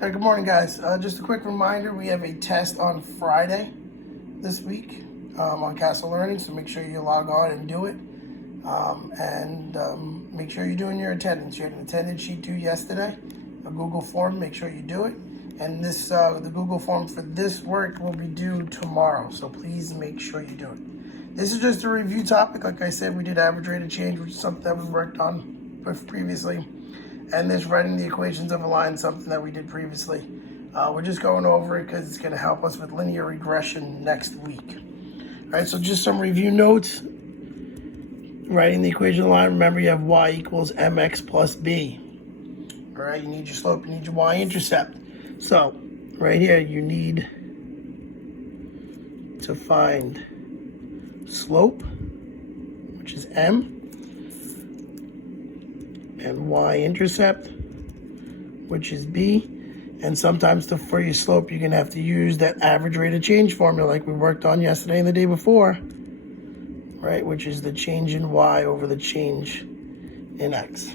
Hey, good morning, guys. Just a quick reminder, we have a test on Friday this week on Castle Learning, so make sure you log on and do it. Make sure you're doing your attendance. You had an attendance sheet due yesterday, a Google form, make sure you do it. And the Google form for this work will be due tomorrow, so please make sure you do it. This is just a review topic. Like I said, we did average rate of change, which is something that we worked on previously. And this writing the equations of a line, something that we did previously. We're just going over it because it's going to help us with linear regression next week. All right, so just some review notes. Writing the equation of the line, remember you have y equals mx plus b. All right, you need your slope, you need your y-intercept. So right here, you need to find slope, which is m, and y-intercept, which is b. And sometimes for your slope, you're going to have to use that average rate of change formula like we worked on yesterday and the day before, right? Which is the change in y over the change in x,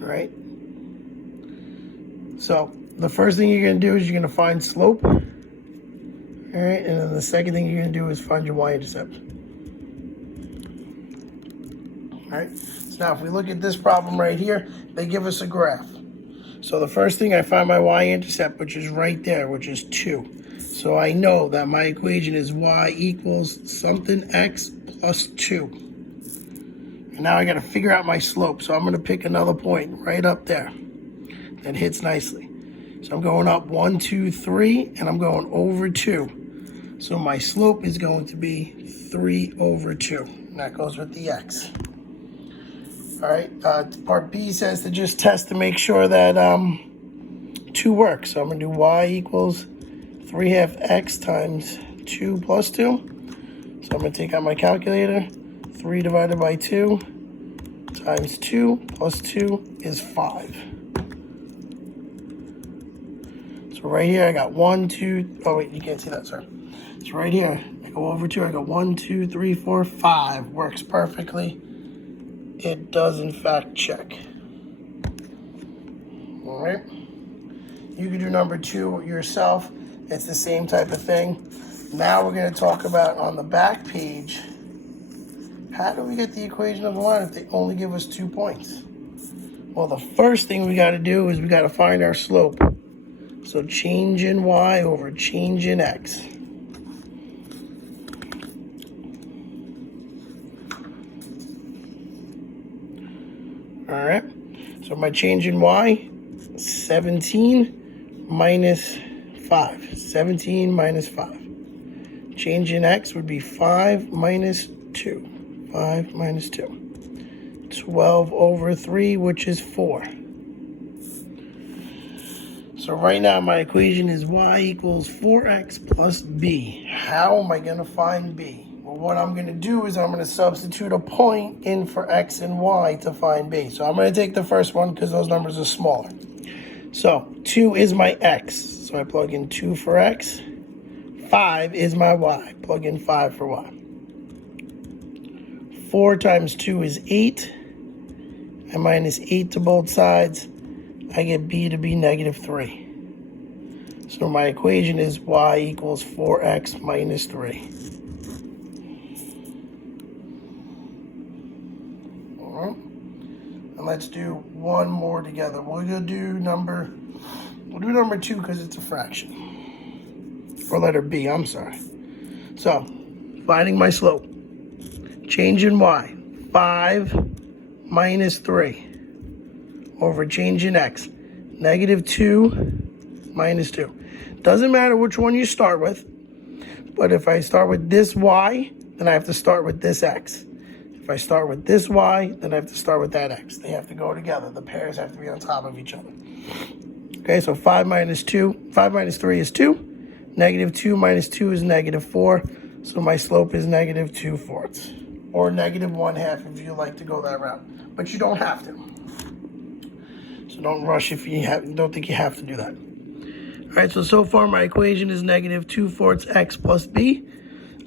right? So the first thing you're going to do is you're going to find slope, all right? And then the second thing you're going to do is find your y-intercept. All right, so now if we look at this problem right here, they give us a graph. So the first thing, I find my y-intercept, which is right there, which is 2. So I know that my equation is y equals something x plus 2. And now I got to figure out my slope. So I'm going to pick another point right up there that hits nicely. So I'm going up 1, 2, 3, and I'm going over 2. So my slope is going to be 3 over 2. And that goes with the x. All right, part B says to just test to make sure that 2 works. So I'm going to do y equals 3/2 x times 2 plus 2. So I'm going to take out my calculator. 3 divided by 2 times 2 plus 2 is 5. So right here I got 1, 2, oh wait, you can't see that, sorry. So right here, I go over 2, I got 1, 2, 3, 4, 5. Works perfectly. It does in fact check. All right. You can do number 2 yourself. It's the same type of thing. Now we're going to talk about on the back page, how do we get the equation of the line if they only give us 2 points? Well, the first thing we got to do is we got to find our slope. So change in y over change in x. All right, so my change in y, 17 minus 5. 17 minus 5. Change in x would be 5 minus 2. 5 minus 2. 12 over 3, which is 4. So right now my equation is y equals 4x plus b. How am I going to find b? Well, what I'm going to do is I'm going to substitute a point in for x and y to find b. So I'm going to take the first one because those numbers are smaller. So 2 is my x. So I plug in 2 for x. 5 is my y. Plug in 5 for y. 4 times 2 is 8. I minus 8 to both sides. I get b to be negative 3. So my equation is y equals 4x minus 3. And let's do one more together. We'll do number 2 because it's a fraction. Or letter B, I'm sorry. So, finding my slope. Change in y. 5 minus 3 over change in x. Negative 2 minus 2. Doesn't matter which one you start with, but if I start with this y, then I have to start with this x. If I start with this y, then I have to start with that x. They have to go together. The pairs have to be on top of each other. Okay, so 5 minus 3 is 2. Negative 2 minus 2 is negative 4. So my slope is negative 2/4. Or negative 1/2 if you like to go that route. But you don't have to. So don't rush if you don't think you have to do that. All right, so far my equation is negative 2/4 x plus b.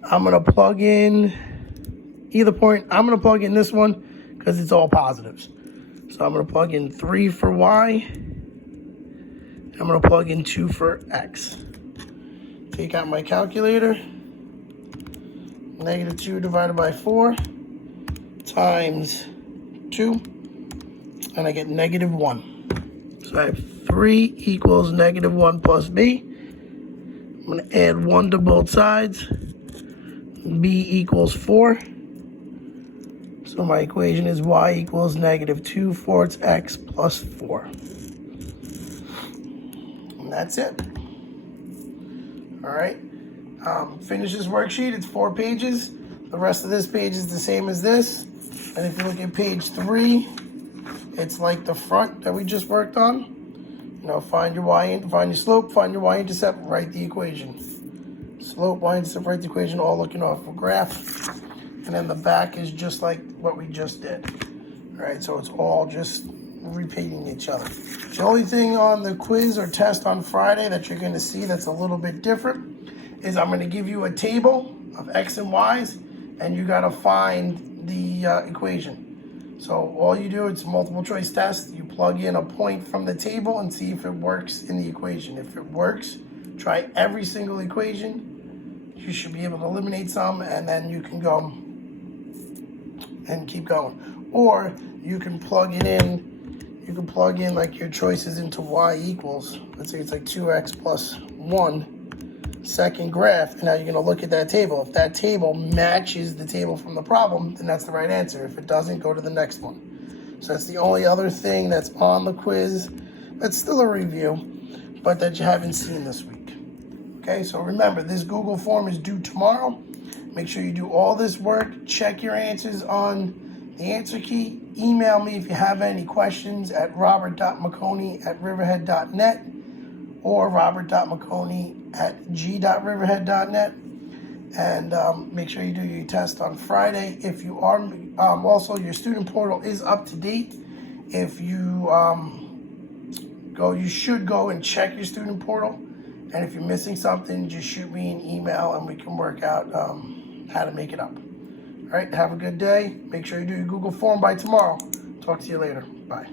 I'm going to plug in either point. I'm going to plug in this one because it's all positives. So I'm going to plug in 3 for y I'm going to plug in 2 for x. Take out my calculator. Negative 2 divided by 4 times 2. And I get negative 1. So I have 3 equals negative 1 plus b. I'm going to add 1 to both sides. B equals 4. So my equation is y equals negative 2/4 x plus 4. And that's it. All right. Finish this worksheet. It's 4 pages. The rest of this page is the same as this. And if you look at page 3, it's like the front that we just worked on. You know, find your slope, find your y-intercept, write the equation. Slope, y-intercept, write the equation, all looking off a graph. And then the back is just like what we just did. All right, so it's all just repeating each other. The only thing on the quiz or test on Friday that you're going to see that's a little bit different is I'm going to give you a table of x and y's, and you got to find the equation. So all you do, it's a multiple choice test. You plug in a point from the table and see if it works in the equation. If it works, try every single equation. You should be able to eliminate some, and then you can go and keep going. Or you can plug it in. You can plug in like your choices into y equals, let's say it's like 2x plus 1, second graph, and now you're gonna look at that table. If that table matches the table from the problem, then that's the right answer. If it doesn't, go to the next one. So that's the only other thing that's on the quiz. That's still a review, but that you haven't seen this week. Okay, so remember, this Google form is due tomorrow. Make sure you do all this work. Check your answers on the answer key. Email me if you have any questions at robert.mcconi@riverhead.net or robert.mcconi@g.riverhead.net. And make sure you do your test on Friday. If you are, also your student portal is up to date. If you you should go and check your student portal. And if you're missing something, just shoot me an email and we can work out how to make it up. All right, have a good day. Make sure you do your Google form by tomorrow. Talk to you later. Bye.